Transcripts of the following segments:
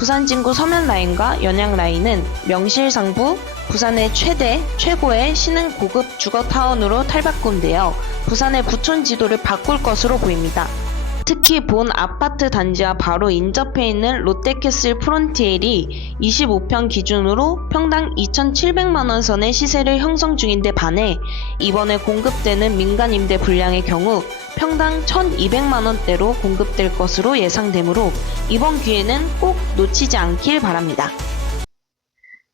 부산 진구 서면 라인과 연양 라인은 명실상부 부산의 최고의 신흥 고급 주거타운으로 탈바꿈되어 부산의 부촌 지도를 바꿀 것으로 보입니다. 특히 본 아파트 단지와 바로 인접해 있는 롯데캐슬 프론티엘이 25평 기준으로 평당 2,700만원 선의 시세를 형성 중인데 반해 이번에 공급되는 민간 임대 분량의 경우 평당 1,200만원대로 공급될 것으로 예상되므로 이번 기회는 꼭 놓치지 않길 바랍니다.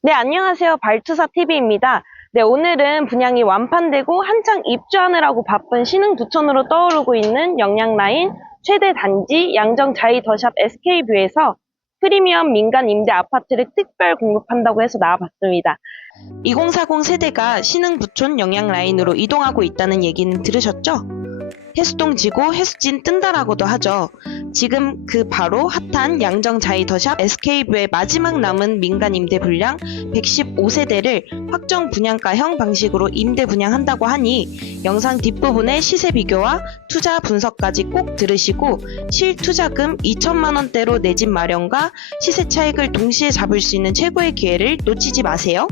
네, 안녕하세요. 발투사TV입니다. 네, 오늘은 분양이 완판되고 한창 입주하느라고 바쁜 신흥 부촌으로 떠오르고 있는 영양라인 최대 단지 양정 자이 더샵 SK뷰에서 프리미엄 민간 임대 아파트를 특별 공급한다고 해서 나와봤습니다. 2040 세대가 신흥 부촌 영양라인으로 이동하고 있다는 얘기는 들으셨죠? 해수동 지고 해수진 뜬다라고도 하죠. 지금 그 바로 핫한 양정 자이 더샵 SK뷰의 마지막 남은 민간 임대 분량 115세대를 확정 분양가형 방식으로 임대 분양한다고 하니 영상 뒷부분의 시세 비교와 투자 분석까지 꼭 들으시고 실투자금 2천만원대로 내 집 마련과 시세 차익을 동시에 잡을 수 있는 최고의 기회를 놓치지 마세요.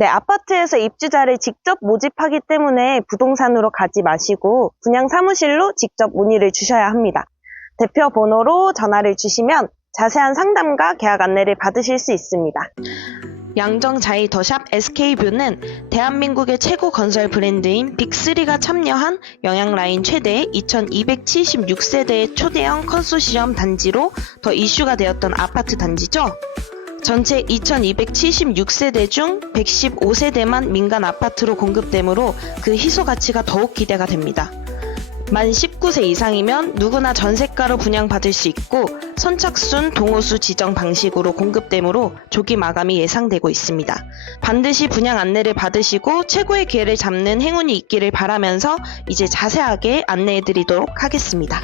네, 아파트에서 입주자를 직접 모집하기 때문에 부동산으로 가지 마시고 분양 사무실로 직접 문의를 주셔야 합니다. 대표 번호로 전화를 주시면 자세한 상담과 계약 안내를 받으실 수 있습니다. 양정 자이 더샵 SK뷰는 대한민국의 최고 건설 브랜드인 빅3가 참여한 영양라인 최대 2276세대의 초대형 컨소시엄 단지로 더 이슈가 되었던 아파트 단지죠. 전체 2276세대 중 115세대만 민간 아파트로 공급되므로 그 희소 가치가 더욱 기대가 됩니다. 만 19세 이상이면 누구나 전세가로 분양받을 수 있고 선착순 동호수 지정 방식으로 공급되므로 조기 마감이 예상되고 있습니다. 반드시 분양 안내를 받으시고 최고의 기회를 잡는 행운이 있기를 바라면서 이제 자세하게 안내해드리도록 하겠습니다.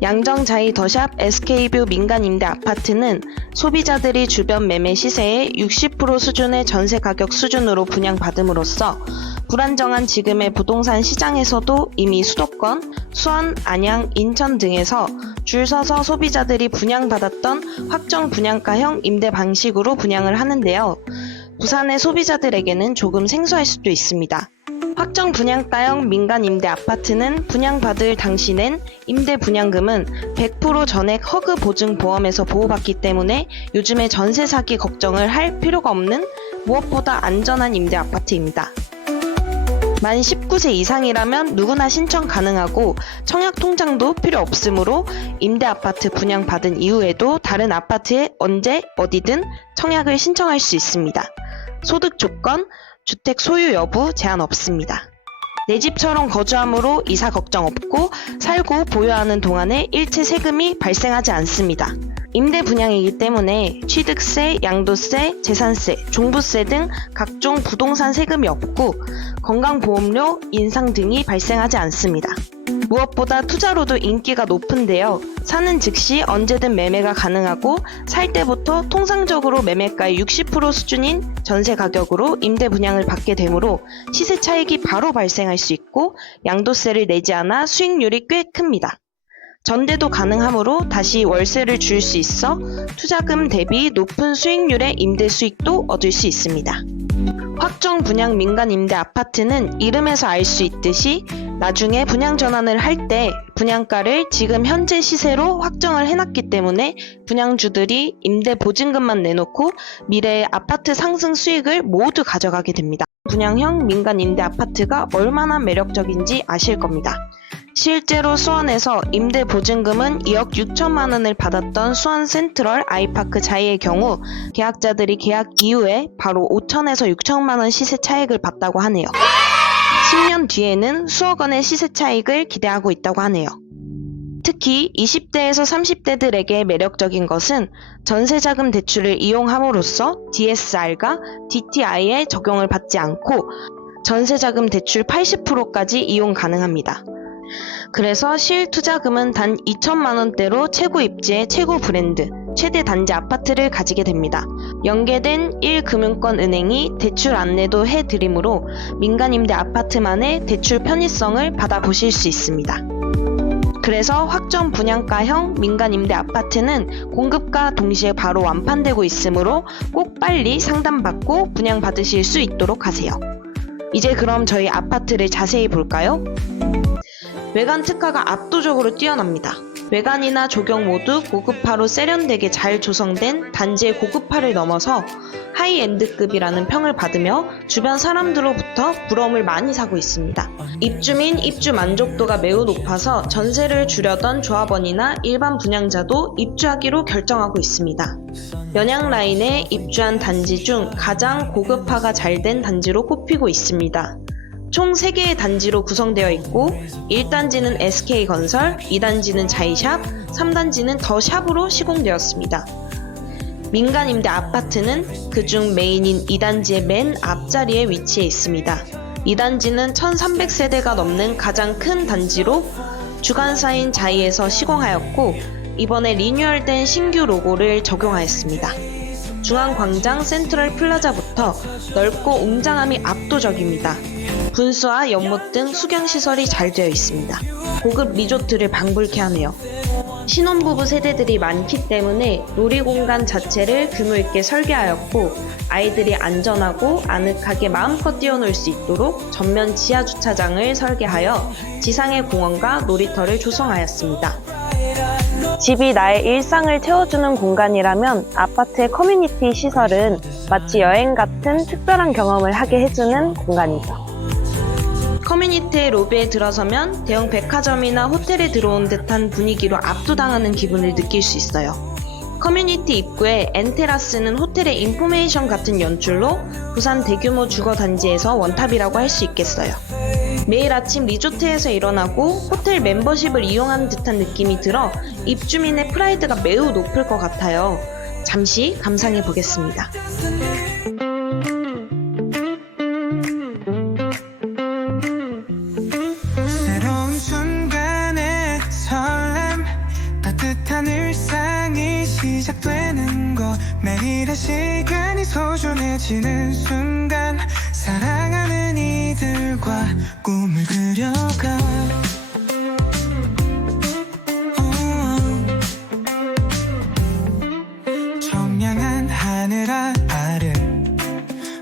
양정 자이 더샵 SK뷰 민간 임대 아파트는 소비자들이 주변 매매 시세의 60% 수준의 전세 가격 수준으로 분양받음으로써 불안정한 지금의 부동산 시장에서도 이미 수도권, 수원, 안양, 인천 등에서 줄 서서 소비자들이 분양받았던 확정 분양가형 임대 방식으로 분양을 하는데요. 부산의 소비자들에게는 조금 생소할 수도 있습니다. 확정 분양가형 민간 임대 아파트는 분양받을 당시 낸 임대 분양금은 100% 전액 허그 보증 보험에서 보호받기 때문에 요즘에 전세 사기 걱정을 할 필요가 없는 무엇보다 안전한 임대 아파트입니다. 만 19세 이상이라면 누구나 신청 가능하고 청약 통장도 필요 없으므로 임대 아파트 분양받은 이후에도 다른 아파트에 언제 어디든 청약을 신청할 수 있습니다. 소득 조건, 주택 소유 여부 제한 없습니다. 내 집처럼 거주함으로 이사 걱정 없고 살고 보유하는 동안에 일체 세금이 발생하지 않습니다. 임대 분양이기 때문에 취득세, 양도세, 재산세, 종부세 등 각종 부동산 세금이 없고 건강보험료 인상 등이 발생하지 않습니다. 무엇보다 투자로도 인기가 높은데요. 사는 즉시 언제든 매매가 가능하고 살 때부터 통상적으로 매매가의 60% 수준인 전세 가격으로 임대 분양을 받게 되므로 시세 차익이 바로 발생할 수 있고 양도세를 내지 않아 수익률이 꽤 큽니다. 전대도 가능하므로 다시 월세를 줄 수 있어 투자금 대비 높은 수익률의 임대 수익도 얻을 수 있습니다. 확정 분양 민간 임대 아파트는 이름에서 알 수 있듯이 나중에 분양 전환을 할 때 분양가를 지금 현재 시세로 확정을 해놨기 때문에 분양주들이 임대 보증금만 내놓고 미래의 아파트 상승 수익을 모두 가져가게 됩니다. 분양형 민간 임대 아파트가 얼마나 매력적인지 아실 겁니다. 실제로 수원에서 임대 보증금은 2억 6천만 원을 받았던 수원 센트럴 아이파크 자이의 경우 계약자들이 계약 이후에 바로 5천에서 6천만 원 시세 차익을 봤다고 하네요. 10년 뒤에는 수억 원의 시세 차익을 기대하고 있다고 하네요. 특히 20대에서 30대들에게 매력적인 것은 전세자금 대출을 이용함으로써 DSR과 DTI에 적용을 받지 않고 전세자금 대출 80%까지 이용 가능합니다. 그래서 실투자금은 단 2천만 원대로 최고 입지의 최고 브랜드, 최대 단지 아파트를 가지게 됩니다. 연계된 1금융권 은행이 대출 안내도 해드리므로 민간임대 아파트만의 대출 편의성을 받아보실 수 있습니다. 그래서 확정 분양가형 민간 임대 아파트는 공급과 동시에 바로 완판되고 있으므로 꼭 빨리 상담받고 분양받으실 수 있도록 하세요. 이제 그럼 저희 아파트를 자세히 볼까요? 외관 특화가 압도적으로 뛰어납니다. 외관이나 조경 모두 고급화로 세련되게 잘 조성된 단지의 고급화를 넘어서 하이엔드급이라는 평을 받으며 주변 사람들로부터 부러움을 많이 사고 있습니다. 입주민 입주 만족도가 매우 높아서 전세를 주려던 조합원이나 일반 분양자도 입주하기로 결정하고 있습니다. 연양라인에 입주한 단지 중 가장 고급화가 잘 된 단지로 꼽히고 있습니다. 총 3개의 단지로 구성되어 있고 1단지는 SK건설, 2단지는 자이샵, 3단지는 더샵으로 시공되었습니다. 민간 임대 아파트는 그중 메인인 2단지의 맨 앞자리에 위치해 있습니다. 2단지는 1300세대가 넘는 가장 큰 단지로 주관사인 자이에서 시공하였고 이번에 리뉴얼된 신규 로고를 적용하였습니다. 중앙광장 센트럴 플라자부터 넓고 웅장함이 압도적입니다. 분수와 연못 등 수경시설이 잘 되어 있습니다. 고급 리조트를 방불케 하네요. 신혼부부 세대들이 많기 때문에 놀이공간 자체를 규모있게 설계하였고 아이들이 안전하고 아늑하게 마음껏 뛰어놀 수 있도록 전면 지하 주차장을 설계하여 지상의 공원과 놀이터를 조성하였습니다. 집이 나의 일상을 채워주는 공간이라면 아파트의 커뮤니티 시설은 마치 여행 같은 특별한 경험을 하게 해주는 공간이죠. 커뮤니티의 로비에 들어서면 대형 백화점이나 호텔에 들어온 듯한 분위기로 압도당하는 기분을 느낄 수 있어요. 커뮤니티 입구에 엔테라스는 호텔의 인포메이션 같은 연출로 부산 대규모 주거단지에서 원탑이라고 할 수 있겠어요. 매일 아침 리조트에서 일어나고 호텔 멤버십을 이용하는 듯한 느낌이 들어 입주민의 프라이드가 매우 높을 것 같아요. 잠시 감상해 보겠습니다. 새로운 순간의 설렘 따뜻한 일상이 시작되는 곳 매일의 시간이 소중해지는 순간 사랑하는 이들과 꿈을 그려가 청량한 하늘 아래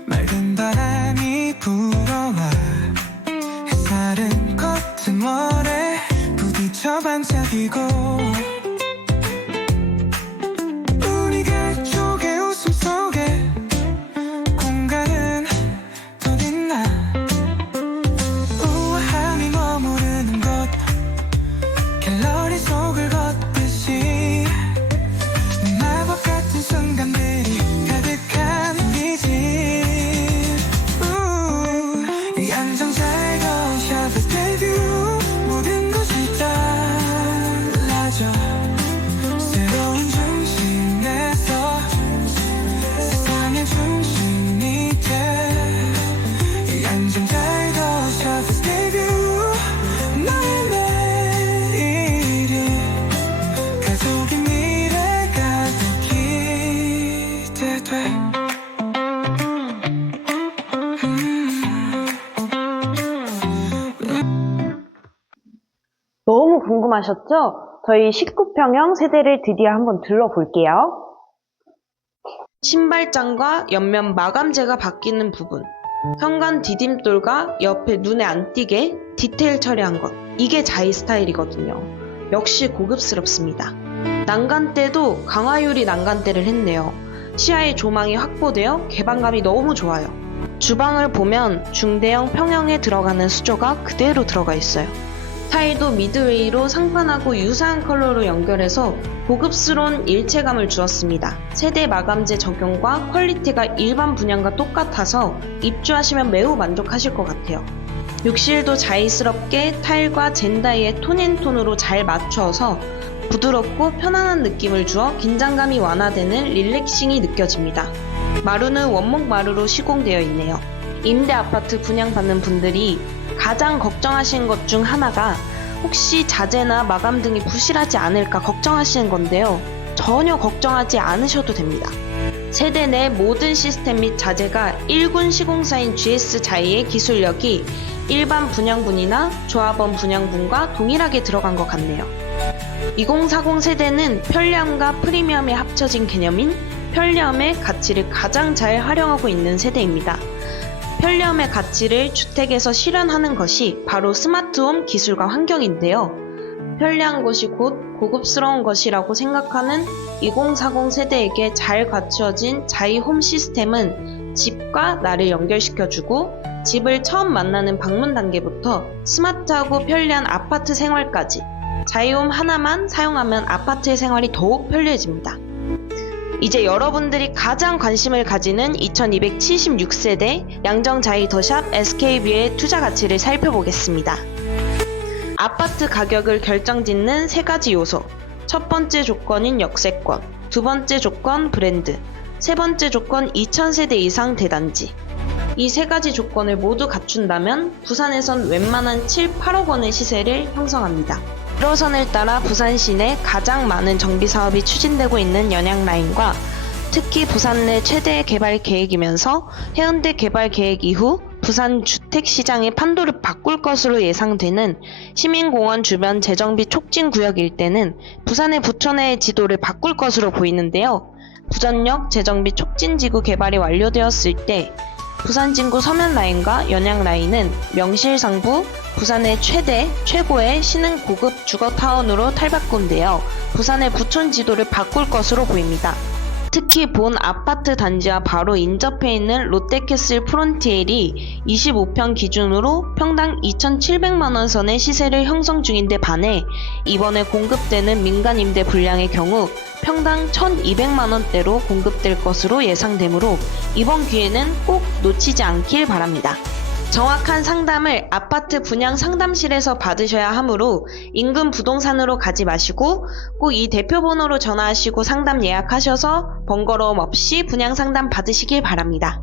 맑은 바람이 불어와 햇살은 겉은 월에 부딪혀 반짝이고 우리 가족의 웃음 속에 공간은 어딨나 우아함이 머무르는 곳 갤러리 속을 걷듯이 마법 같은 순간들이 가득한 이 집 이 안정 잘 거셔도 데뷔 모든 것이 달라져 새로운 중심에서 세상의 중심이 돼 이 안정 잘 거셔도 데뷔 너의 내일이 가족의 미래가 기대돼 너무 궁금하셨죠? 저희 19평형 세대를 드디어 한번 둘러볼게요. 신발장과 옆면 마감재가 바뀌는 부분, 현관 디딤돌과 옆에 눈에 안 띄게 디테일 처리한 것, 이게 자이 스타일이거든요. 역시 고급스럽습니다. 난간대도 강화유리 난간대를 했네요. 시야의 조망이 확보되어 개방감이 너무 좋아요. 주방을 보면 중대형 평형에 들어가는 수조가 그대로 들어가 있어요. 타일도 미드웨이로 상판하고 유사한 컬러로 연결해서 고급스러운 일체감을 주었습니다. 세대 마감재 적용과 퀄리티가 일반 분양과 똑같아서 입주하시면 매우 만족하실 것 같아요. 욕실도 자이스럽게 타일과 젠다이의 톤앤톤으로 잘 맞추어서 부드럽고 편안한 느낌을 주어 긴장감이 완화되는 릴렉싱이 느껴집니다. 마루는 원목 마루로 시공되어 있네요. 임대 아파트 분양받는 분들이 가장 걱정하시는 것 중 하나가 혹시 자재나 마감 등이 부실하지 않을까 걱정하시는 건데요. 전혀 걱정하지 않으셔도 됩니다. 세대 내 모든 시스템 및 자재가 1군 시공사인 GS 자이의 기술력이 일반 분양분이나 조합원 분양분과 동일하게 들어간 것 같네요. 2040 세대는 편리함과 프리미엄이 합쳐진 개념인 편리함의 가치를 가장 잘 활용하고 있는 세대입니다. 편리함의 가치를 주택에서 실현하는 것이 바로 스마트홈 기술과 환경인데요. 편리한 것이 곧 고급스러운 것이라고 생각하는 2040 세대에게 잘 갖추어진 자이홈 시스템은 집과 나를 연결시켜주고 집을 처음 만나는 방문 단계부터 스마트하고 편리한 아파트 생활까지 자이홈 하나만 사용하면 아파트의 생활이 더욱 편리해집니다. 이제 여러분들이 가장 관심을 가지는 2276세대 양정자이 더샵 SK뷰의 투자 가치를 살펴보겠습니다. 아파트 가격을 결정짓는 3가지 요소. 첫 번째 조건인 역세권, 두 번째 조건 브랜드, 세 번째 조건 2000세대 이상 대단지. 이 3가지 조건을 모두 갖춘다면 부산에선 웬만한 7, 8억 원의 시세를 형성합니다. 1호선을 따라 부산 시내 가장 많은 정비 사업이 추진되고 있는 연양라인과 특히 부산 내 최대 개발 계획이면서 해운대 개발 계획 이후 부산 주택시장의 판도를 바꿀 것으로 예상되는 시민공원 주변 재정비 촉진구역 일대는 부산의 부천의 지도를 바꿀 것으로 보이는데요. 부전역 재정비 촉진지구 개발이 완료되었을 때 부산 진구 서면라인과 연양라인은 명실상부 부산의 최고의 신흥 고급 주거타운으로 탈바꿈되어 부산의 부촌 지도를 바꿀 것으로 보입니다. 특히 본 아파트 단지와 바로 인접해 있는 롯데캐슬 프론티엘이 25평 기준으로 평당 2,700만원 선의 시세를 형성 중인데 반해 이번에 공급되는 민간 임대 분량의 경우 평당 1,200만원대로 공급될 것으로 예상되므로 이번 기회는 꼭 놓치지 않길 바랍니다. 정확한 상담을 아파트 분양 상담실에서 받으셔야 하므로 인근 부동산으로 가지 마시고 꼭 이 대표번호로 전화하시고 상담 예약하셔서 번거로움 없이 분양 상담 받으시길 바랍니다.